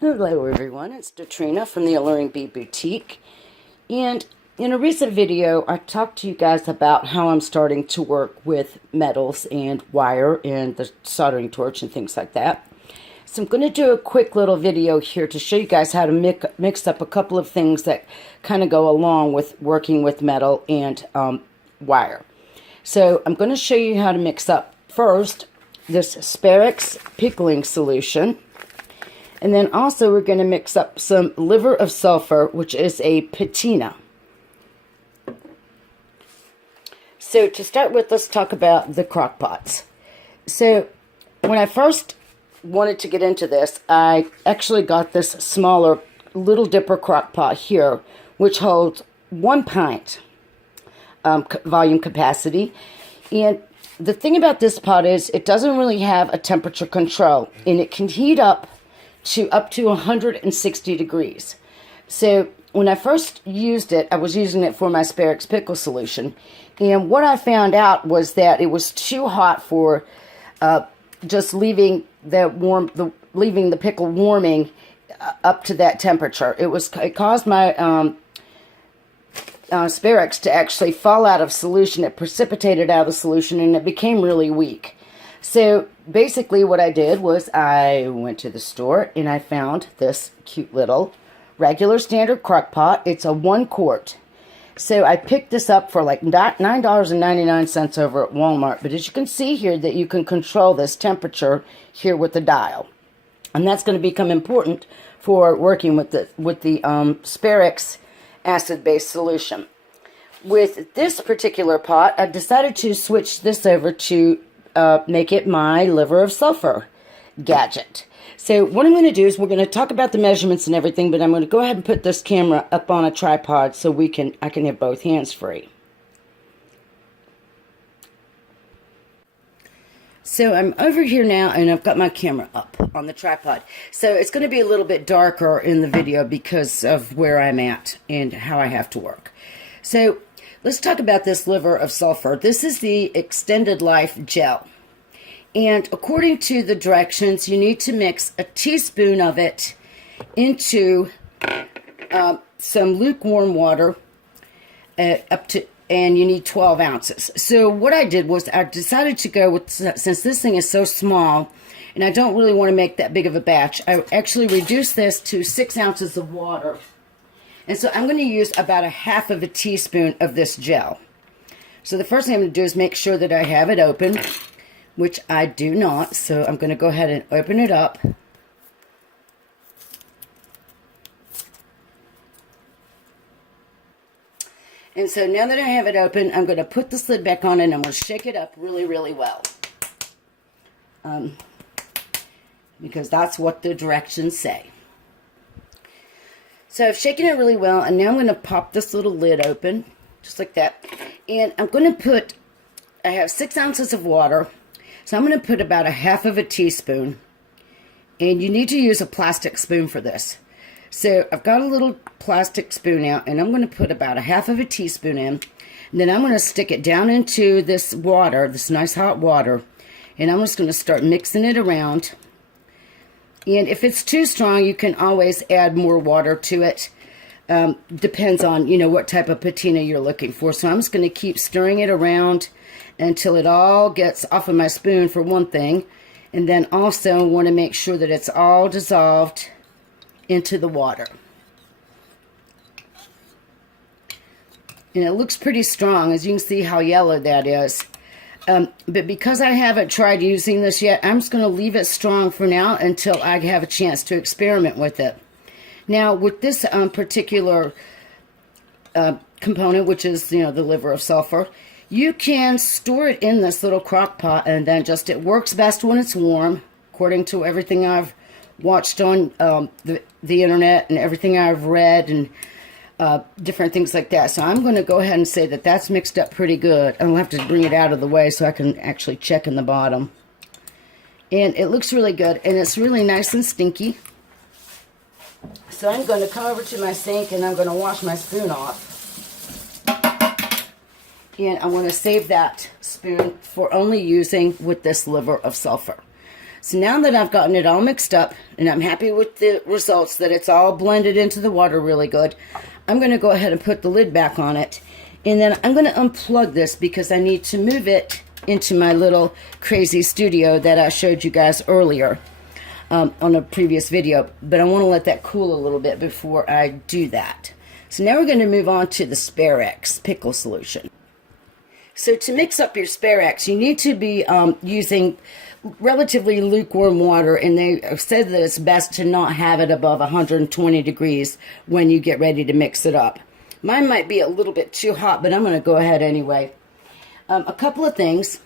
Hello everyone, it's Katrina from the Alluring Bead Boutique, and in a recent video I talked to you guys about how I'm starting to work with metals and wire and the soldering torch and things like that. So I'm going to do a quick little video here to show you guys how to mix up a couple of things that kind of go along with working with metal and wire. So I'm going to show you how to mix up first this Sparex pickling solution. And then also we're going to mix up some liver of sulfur, which is a patina. So to start with, let's talk about the crock pots. So when I first wanted to get into this, I actually got this smaller Little Dipper crock pot here, which holds 1 pint volume capacity. And the thing about this pot is it doesn't really have a temperature control, and it can heat up to 160 degrees. So when I first used it, I was using it for my Sparex pickle solution, and what I found out was that it was too hot for just leaving the pickle warming up to that temperature. It caused my Sparex to actually fall out of solution. It precipitated out of the solution, and it became really weak. So basically what I did was I went to the store and I found this cute little regular standard crock pot. It's a 1 quart. So I picked this up for like $9.99 over at Walmart. But as you can see here, that you can control this temperature here with the dial. And that's going to become important for working with the Sparex acid-based solution. With this particular pot, I decided to switch this over to make it my liver of sulfur gadget. So what I'm going to do is we're going to talk about the measurements and everything, but I'm going to go ahead and put this camera up on a tripod so I can have both hands free. So I'm over here now, and I've got my camera up on the tripod. So it's going to be a little bit darker in the video because of where I'm at and how I have to work. So let's talk about this liver of sulfur. This is the extended life gel. And according to the directions, you need to mix a teaspoon of it into some lukewarm water and you need 12 ounces. So what I did was I decided to go with, since this thing is so small and I don't really want to make that big of a batch, I actually reduced this to 6 ounces of water. And so I'm going to use about a half of a teaspoon of this gel. So the first thing I'm going to do is make sure that I have it open, which I do not. So I'm going to go ahead and open it up. And so now that I have it open, I'm going to put this lid back on and I'm going to shake it up really, really well. Because that's what the directions say. So I've shaken it really well, and now I'm going to pop this little lid open, just like that. And I'm going to I have 6 ounces of water, so I'm going to put about a half of a teaspoon. And you need to use a plastic spoon for this. So I've got a little plastic spoon out, and I'm going to put about a half of a teaspoon in. And then I'm going to stick it down into this water, this nice hot water. And I'm just going to start mixing it around. And if it's too strong, you can always add more water to it. Depends on, what type of patina you're looking for. So I'm just going to keep stirring it around until it all gets off of my spoon, for one thing. And then also want to make sure that it's all dissolved into the water. And it looks pretty strong, as you can see how yellow that is. But because I haven't tried using this yet, I'm just going to leave it strong for now until I have a chance to experiment with it. Now, with this particular component, which is, the liver of sulfur, you can store it in this little crock pot, and then it works best when it's warm, according to everything I've watched on the internet and everything I've read and different things like that. So I'm going to go ahead and say that that's mixed up pretty good. I'll have to bring it out of the way so I can actually check in the bottom. And it looks really good, and it's really nice and stinky. So I'm going to come over to my sink and I'm going to wash my spoon off. And I want to save that spoon for only using with this liver of sulfur. So now that I've gotten it all mixed up, and I'm happy with the results, that it's all blended into the water really good, I'm going to go ahead and put the lid back on it. And then I'm going to unplug this because I need to move it into my little crazy studio that I showed you guys earlier on a previous video. But I want to let that cool a little bit before I do that. So now we're going to move on to the Spare-X pickle solution. So to mix up your Spare-X, you need to be using relatively lukewarm water, and they have said that it's best to not have it above 120 degrees when you get ready to mix it up. Mine might be a little bit too hot, but I'm going to go ahead anyway. A couple of things.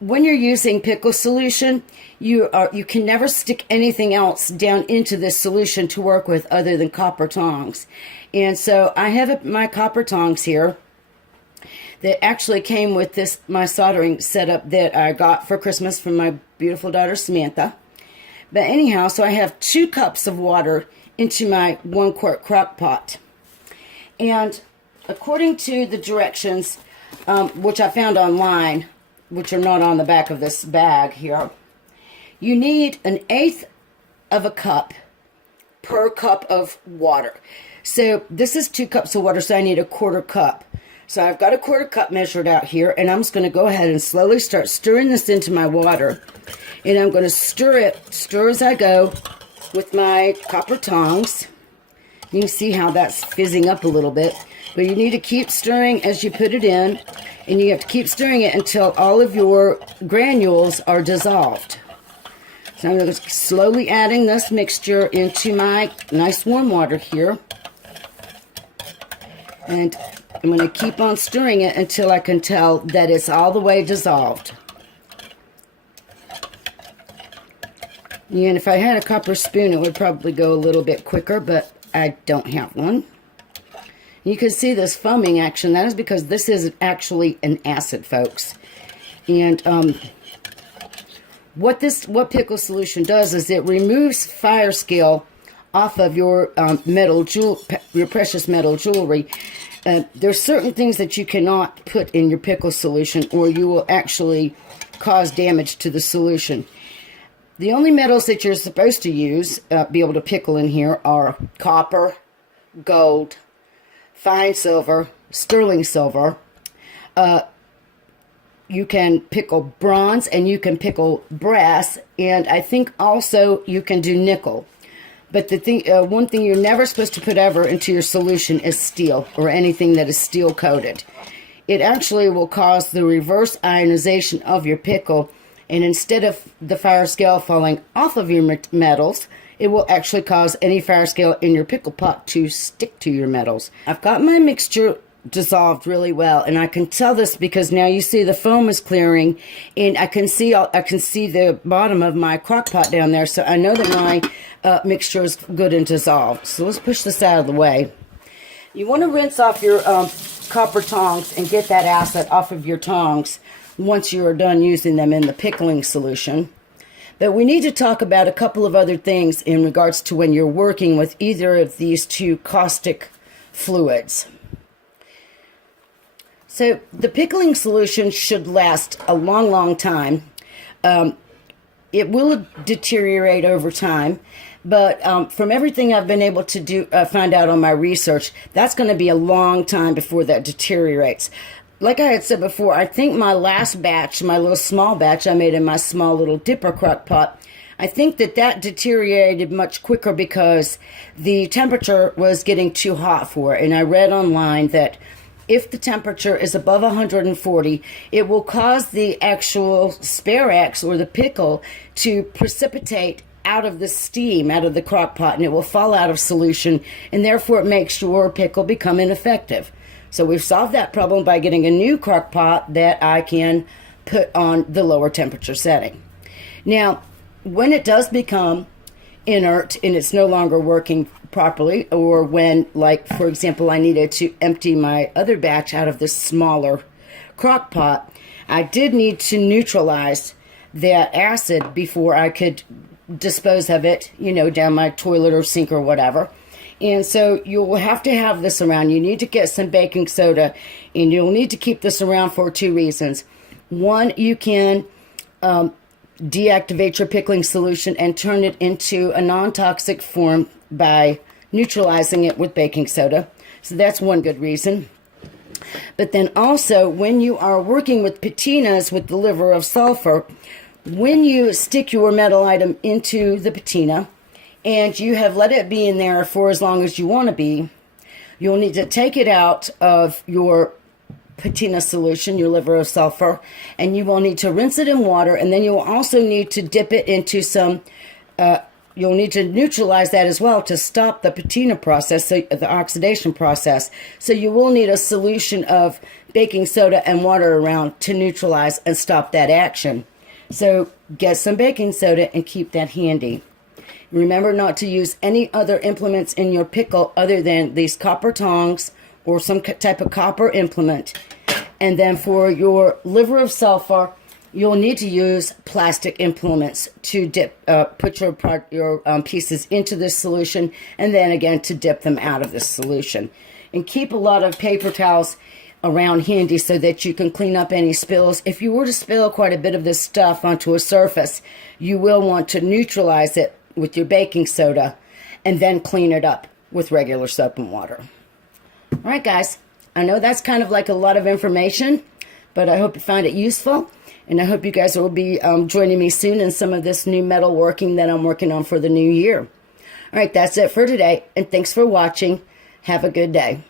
When you're using pickle solution, you can never stick anything else down into this solution to work with other than copper tongs. And so I have my copper tongs here that actually came with my soldering setup that I got for Christmas from my beautiful daughter Samantha. But anyhow, so I have 2 cups of water into my 1-quart crock pot. And according to the directions, which I found online, which are not on the back of this bag here, you need 1/8 of a cup per cup of water. So this is 2 cups of water, so I need 1/4 cup. So I've got 1/4 cup measured out here, and I'm just going to go ahead and slowly start stirring this into my water. And I'm going to stir as I go with my copper tongs. You can see how that's fizzing up a little bit. But you need to keep stirring as you put it in, and you have to keep stirring it until all of your granules are dissolved. So I'm going to slowly adding this mixture into my nice warm water here. And I'm going to keep on stirring it until I can tell that it's all the way dissolved. And if I had a copper spoon, it would probably go a little bit quicker, but I don't have one. You can see this foaming action. That is because this is actually an acid, folks. And what pickle solution does is it removes fire scale off of your precious metal jewelry. There's certain things that you cannot put in your pickle solution, or you will actually cause damage to the solution. The only metals that you're supposed to use, be able to pickle in here, are copper, gold, fine silver, sterling silver. You can pickle bronze, and you can pickle brass, and I think also you can do nickel. But the thing, one thing you're never supposed to put ever into your solution is steel, or anything that is steel coated. It actually will cause the reverse ionization of your pickle, and instead of the fire scale falling off of your metals, it will actually cause any fire scale in your pickle pot to stick to your metals. I've got my mixture dissolved really well, and I can tell this because now you see the foam is clearing, and I can see the bottom of my crock pot down there, so I know that my mixture is good and dissolved. So let's push this out of the way. You want to rinse off your copper tongs and get that acid off of your tongs once you are done using them in the pickling solution. But we need to talk about a couple of other things in regards to when you're working with either of these 2 caustic fluids. So the pickling solution should last a long, long time. It will deteriorate over time, but from everything I've been able to find out on my research, that's going to be a long time before that deteriorates. Like I had said before, I think my last batch, my little small batch I made in my small little dipper crock pot, I think that deteriorated much quicker because the temperature was getting too hot for it. And I read online that if the temperature is above 140, it will cause the actual Spare-X or the pickle to precipitate out of the steam, out of the crock pot, and it will fall out of solution, and therefore it makes your pickle become ineffective. So we've solved that problem by getting a new crock pot that I can put on the lower temperature setting. Now, when it does become inert and it's no longer working properly, or when, like, for example, I needed to empty my other batch out of this smaller crock pot, I did need to neutralize that acid before I could dispose of it, down my toilet or sink or whatever. And so you'll have to have this around. You need to get some baking soda, and you'll need to keep this around for 2 reasons. One, you can deactivate your pickling solution and turn it into a non-toxic form by neutralizing it with baking soda. So that's one good reason. But then also, when you are working with patinas with the liver of sulfur, when you stick your metal item into the patina and you have let it be in there for as long as you want to be, you'll need to take it out of your patina solution, your liver of sulfur, and you will need to rinse it in water, and then you'll also need to dip it into some, you'll need to neutralize that as well to stop the patina process, so the oxidation process. So you will need a solution of baking soda and water around to neutralize and stop that action. So get some baking soda and keep that handy. Remember not to use any other implements in your pickle other than these copper tongs or some type of copper implement. And then for your liver of sulfur, you'll need to use plastic implements to dip, put your pieces into this solution, and then again to dip them out of this solution. And keep a lot of paper towels around handy so that you can clean up any spills. If you were to spill quite a bit of this stuff onto a surface, you will want to neutralize it with your baking soda and then clean it up with regular soap and water. All right, guys, I know that's kind of like a lot of information, but I hope you find it useful, and I hope you guys will be joining me soon in some of this new metal working that I'm working on for the new year. All right, that's it for today, and thanks for watching. Have a good day.